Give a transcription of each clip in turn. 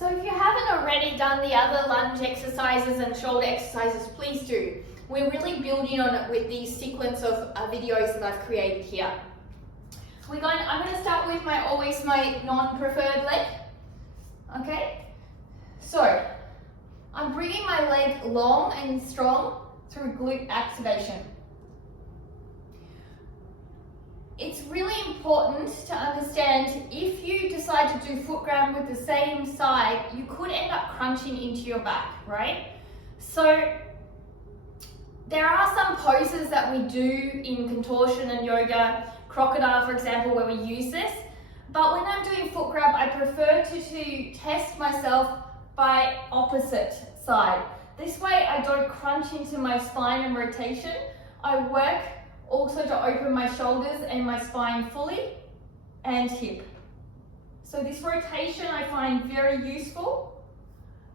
So if you haven't already done the other lunge exercises and shoulder exercises, please do. We're really building on it with these sequence of videos that I've created here. I'm going to start with my non-preferred leg. Okay? So, I'm bringing my leg long and strong through glute activation. It's really important to understand if you decide to do foot grab with the same side, you could end up crunching into your back, right? So there are some poses that we do in contortion and yoga, crocodile for example, where we use this. But when I'm doing foot grab, I prefer to test myself by opposite side. This way I don't crunch into my spine and rotation. I work also to open my shoulders and my spine fully and hip. So this rotation I find very useful.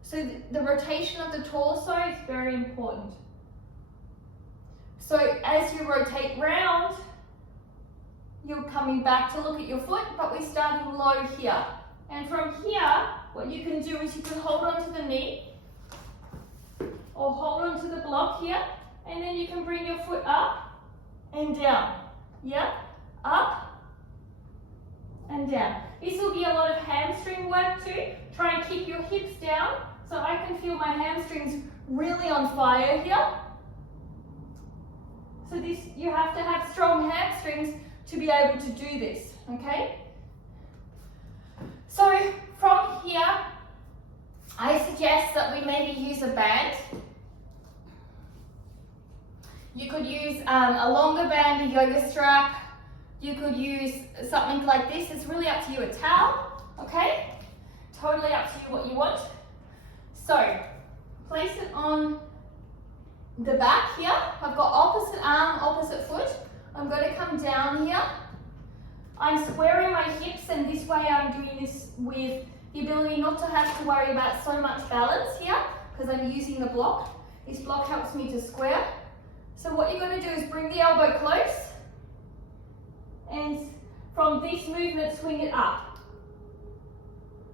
So the rotation of the torso is very important. So as you rotate round, you're coming back to look at your foot, but we're starting low here. And from here, what you can do is you can hold onto the knee or hold onto the block here, and then you can bring your foot up and down. Yeah, up and down. This will be a lot of hamstring work too. Try and keep your hips down so I can feel my hamstrings really on fire here. So this, you have to have strong hamstrings to be able to do this, okay? So from here, I suggest that we maybe use a band. You could use a longer band, a yoga strap. You could use something like this. It's really up to you, a towel, okay? Totally up to you what you want. So, place it on the back here. I've got opposite arm, opposite foot. I'm going to come down here. I'm squaring my hips, and this way I'm doing this with the ability not to have to worry about so much balance here because I'm using the block. This block helps me to square. So what you're going to do is bring the elbow close, and from this movement swing it up.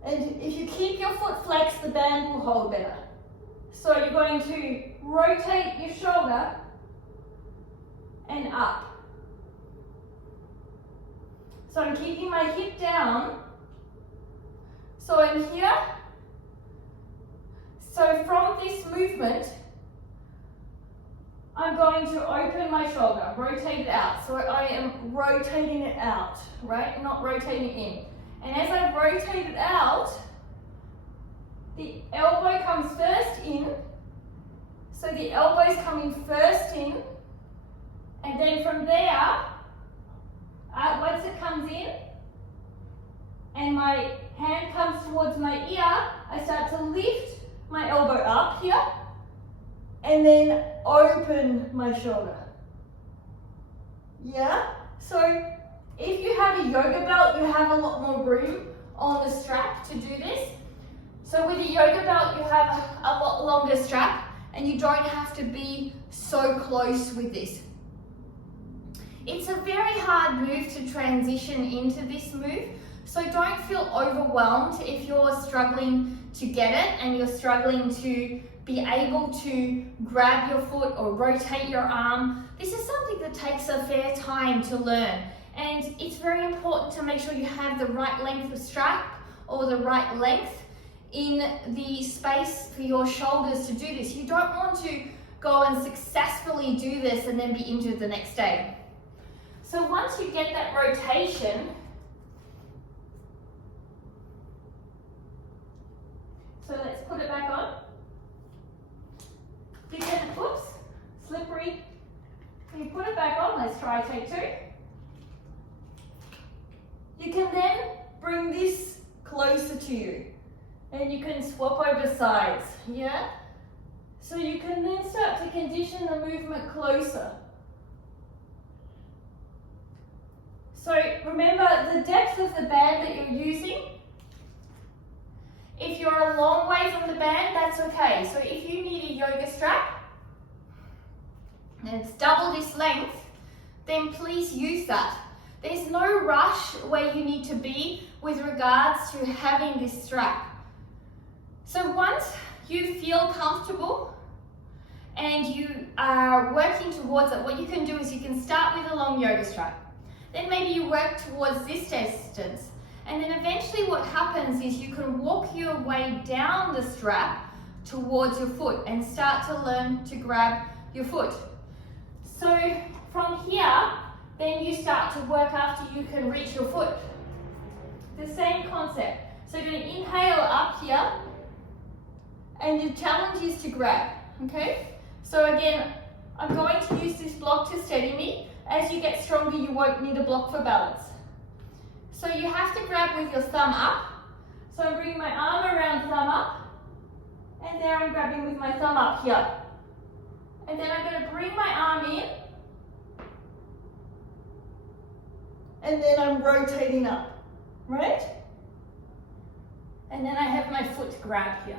And if you keep your foot flexed, the band will hold better. So you're going to rotate your shoulder and up. So I'm keeping my hip down. So I'm here. So from this movement, I'm going to open my shoulder, rotate it out. So I am rotating it out, right? Not rotating in. And as I rotate it out, the elbow comes first in. So the elbow's coming first in. And then from there, once it comes in, and my hand comes towards my ear, I start to lift my elbow up here, and then open my shoulder. Yeah? So if you have a yoga belt, you have a lot more room on the strap to do this. So with a yoga belt, you have a lot longer strap, and you don't have to be so close with this. It's a very hard move to transition into this move, so don't feel overwhelmed if you're struggling to get it and you're struggling to be able to grab your foot or rotate your arm. This is something that takes a fair time to learn, and it's very important to make sure you have the right length of strap or the right length in the space for your shoulders to do this. You don't want to go and successfully do this and then be injured the next day. So once you get that rotation, so let's put it back on. Oops, slippery. You put it back on, let's try take two. You can then bring this closer to you, and you can swap over sides, yeah? So you can then start to condition the movement closer. So remember the depth of the band that you're using. If you're a long way from the band, that's okay. So if you need a yoga strap, and it's double this length, then please use that. There's no rush where you need to be with regards to having this strap. So once you feel comfortable and you are working towards it, what you can do is you can start with a long yoga strap. Then maybe you work towards this distance. And then eventually what happens is you can walk your way down the strap towards your foot and start to learn to grab your foot. So from here, then you start to work after you can reach your foot. The same concept. So you're going to inhale up here, and the challenge is to grab, okay? So again, I'm going to use this block to steady me. As you get stronger, you won't need a block for balance. So you have to grab with your thumb up. So I'm bringing my arm around, thumb up, and there I'm grabbing with my thumb up here. And then I'm going to bring my arm in, and then I'm rotating up, right? And then I have my foot grab here.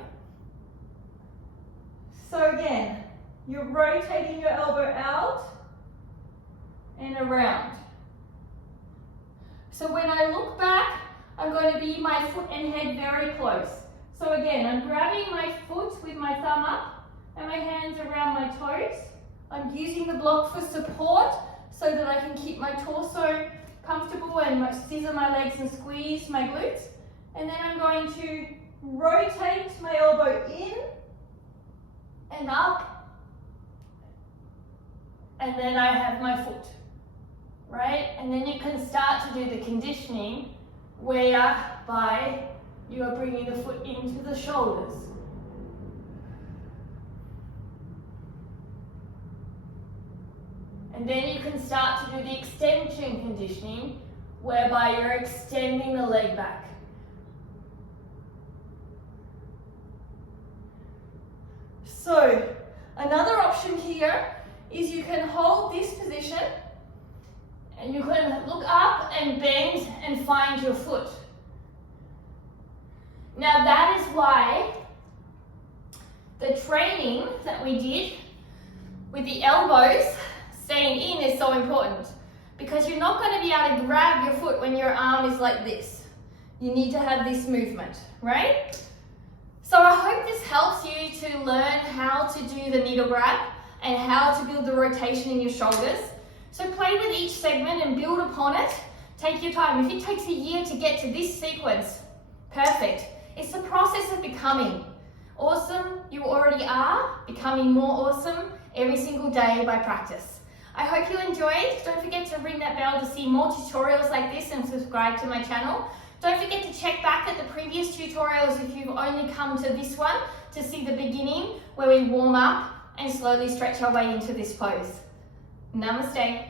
So again, you're rotating your elbow out and around. So when I look back, I'm going to be my foot and head very close. So again, I'm grabbing my foot with my thumb up and my hands around my toes. I'm using the block for support so that I can keep my torso comfortable and scissor my legs and squeeze my glutes. And then I'm going to rotate my elbow in and up. And then I have my foot, right? And then you can start to do the conditioning whereby you are bringing the foot into the shoulders. And then you can start to do the extension conditioning whereby you're extending the leg back. So another option here is you can hold this position and you can look up and bend and find your foot. Now that is why the training that we did with the elbows staying in is so important, because you're not going to be able to grab your foot when your arm is like this. You need to have this movement, right? So I hope this helps you to learn how to do the needle grab and how to build the rotation in your shoulders. So play with each segment and build upon it. Take your time. If it takes a year to get to this sequence, perfect. It's the process of becoming awesome. You already are becoming more awesome every single day by practice. I hope you enjoyed. Don't forget to ring that bell to see more tutorials like this and subscribe to my channel. Don't forget to check back at the previous tutorials if you've only come to this one to see the beginning where we warm up and slowly stretch our way into this pose. Namaste.